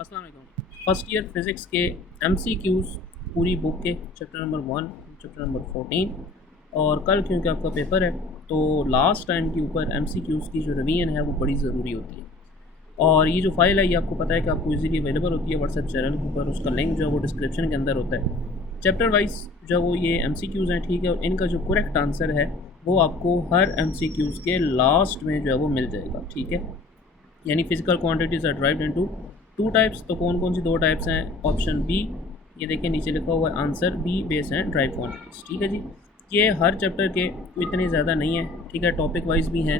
अस्सलाम वालेकुम। First year physics के एमसीक्यूज़ पूरी बुक के चैप्टर नंबर 1, चैप्टर नंबर 14 और कल क्योंकि आपका पेपर है तो लास्ट टाइम के ऊपर एमसीक्यूज़ की जो रिवीजन है वो बड़ी ज़रूरी होती है। और ये जो फ़ाइल है ये आपको पता है कि आपको इजीली अवेलेबल होती है व्हाट्सएप चैनल के ऊपर, उसका लिंक जो है वो डिस्क्रिप्शन के अंदर होता है। चैप्टर वाइज जो वो ये एमसीक्यूज़ हैं, ठीक है, और इनका जो करेक्ट आंसर है वो आपको हर एमसीक्यूज़ के लास्ट में जो है वो मिल जाएगा, ठीक है। यानी physical quantities are derived into two types. तो कौन कौन सी दो टाइप्स हैं? ऑप्शन बी, ये देखिए नीचे लिखा हुआ है आंसर बी बेस हैं ड्राइव क्वांटिटीज़, ठीक है जी। ये हर चैप्टर के इतने ज़्यादा नहीं है, ठीक है, टॉपिक वाइज भी हैं,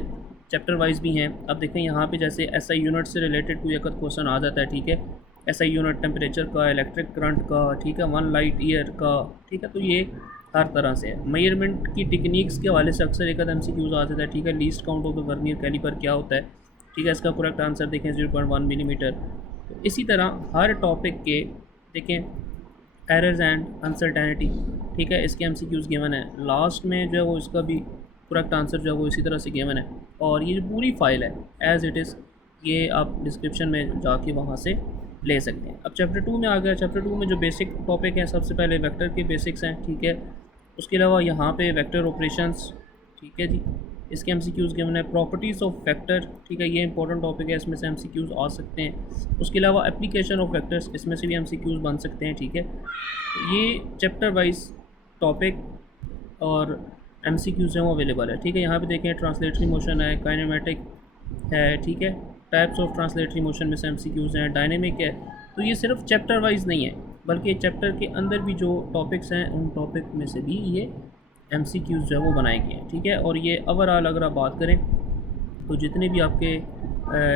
चैप्टर वाइज भी हैं। अब देखें यहाँ पे जैसे एसआई यूनिट से रिलेटेड कोई एक क्वेश्चन आ जाता है, ठीक है, एसआई यूनिट टेम्परेचर का, इलेक्ट्रिक करंट का, ठीक है, 1 लाइट ईयर का, ठीक है, तो ये हर तरह से है। मेजरमेंट की टेक्निक्स के हवाले से अक्सर एक एमसीक्यूज आ जाता है, ठीक है, least count of the vernier calliper क्या होता है, ठीक है, इसका करेक्ट आंसर देखें 0.1 मिलीमीटर। तो इसी तरह हर टॉपिक के देखें एरर्स एंड अनसर्टेनिटी, ठीक है, इसके एमसीक्यूज़ गिवन है, लास्ट में जो है वो इसका भी करेक्ट आंसर जो है वो इसी तरह से गिवन है। और ये जो पूरी फाइल है एज़ इट इज़, ये आप डिस्क्रिप्शन में जाके वहाँ से ले सकते हैं। अब चैप्टर 2 में आ गया। चैप्टर 2 में जो बेसिक टॉपिक हैं, सबसे पहले वेक्टर के बेसिक्स हैं, ठीक है, उसके अलावा यहाँ पे वेक्टर ऑपरेशंस, ठीक है जी, इसके एमसीक्यूज़ गिवन है। प्रॉपर्टीज़ ऑफ वेक्टर, ठीक है, ये इंपॉर्टेंट टॉपिक है, इसमें से एमसीक्यूज़ आ सकते हैं। उसके अलावा एप्लीकेशन ऑफ वेक्टर्स, इसमें से भी एमसीक्यूज़ बन सकते हैं, ठीक है। ये चैप्टर वाइज टॉपिक और एमसीक्यूज़ हैं वो अवेलेबल है, ठीक है। यहाँ पे देखें ट्रांसलेटरी मोशन है, काइनेमेटिक है, ठीक है, टाइप्स ऑफ ट्रांसलेटरी मोशन में से एमसीक्यूज़ हैं, डायनेमिक है। तो ये सिर्फ चैप्टर वाइज नहीं है, बल्कि चैप्टर के अंदर भी जो टॉपिक्स हैं उन टॉपिक में से भी ये एमसीक्यूज़ जो है वो बनाए गए हैं, ठीक है। और ये ओवरऑल अगर आप बात करें तो जितने भी आपके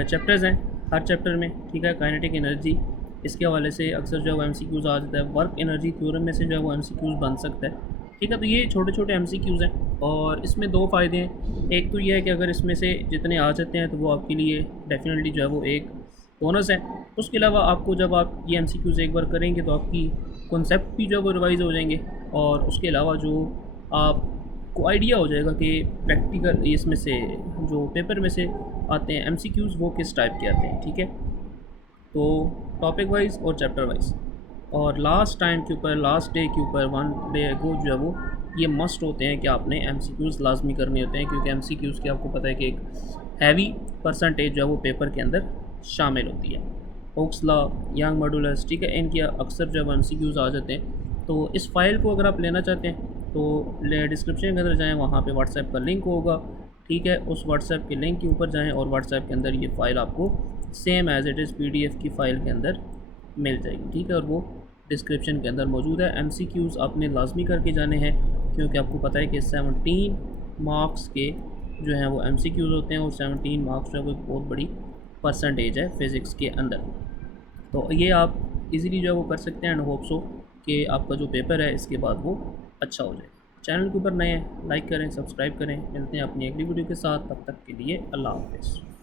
चैप्टर्स हैं, हर चैप्टर में, ठीक है, काइनेटिक एनर्जी, इसके हवाले से अक्सर जो है वो एमसीक्यूज़ आ जाता है। वर्क एनर्जी थ्योरम में से जो है वो एमसीक्यूज़ बन सकता है, ठीक है। तो ये छोटे छोटे एमसीक्यूज़ हैं और इसमें दो फ़ायदे हैं। एक तो ये है कि अगर इसमें से जितने आ जाते हैं तो वो आपके लिए डेफिनेटली जो है वो एक बोनस है। उसके अलावा आपको जब आप ये एमसीक्यूज़ एक बार करेंगे तो आपकी कॉन्सेप्ट भी जो है वो रिवाइज़ हो जाएंगे और उसके अलावा जो आपको आइडिया हो जाएगा कि प्रैक्टिकल इसमें से जो पेपर में से आते हैं एमसीक्यूज़ वो किस टाइप के आते हैं, ठीक है। तो टॉपिक वाइज और चैप्टर वाइज और लास्ट टाइम के ऊपर, लास्ट डे के ऊपर, 1 डे अगो जो है वो ये मस्ट होते हैं कि आपने एमसीक्यूज़ लाजमी करने होते हैं, क्योंकि एमसीक्यूज़ के आपको पता है कि एक हैवी परसेंटेज जो है वो पेपर के अंदर शामिल होती है। हुक्स लॉ, यंग मॉडुलस, ठीक है, इनके अक्सर जो है एमसीक्यूज़ आ जाते हैं। तो इस फाइल को अगर आप लेना चाहते हैं तो डिस्क्रिप्शन के अंदर जाएँ, वहाँ पे व्हाट्सएप का लिंक होगा, ठीक है, उस व्हाट्सएप के लिंक के ऊपर जाएँ और व्हाट्सएप के अंदर ये फ़ाइल आपको same as it is PDF की फ़ाइल के अंदर मिल जाएगी, ठीक है, और वो डिस्क्रिप्शन के अंदर मौजूद है। एमसीक्यूज़ आपने लाजमी करके जाने हैं, क्योंकि आपको पता है कि 17 मार्क्स के जो हैं वो एमसीक्यूज़ होते हैं और 17 मार्क्स जो है वो एक बहुत बड़ी परसेंटेज है फ़िज़िक्स के अंदर। तो ये आप इजीली जो है वो कर सकते हैं एंड होप सो कि आपका जो पेपर है इसके बाद वो अच्छा हो जाए। चैनल के ऊपर नए हैं, लाइक करें, सब्सक्राइब करें। मिलते हैं अपनी अगली वीडियो के साथ, तब तक के लिए अल्लाह हाफ़िज़।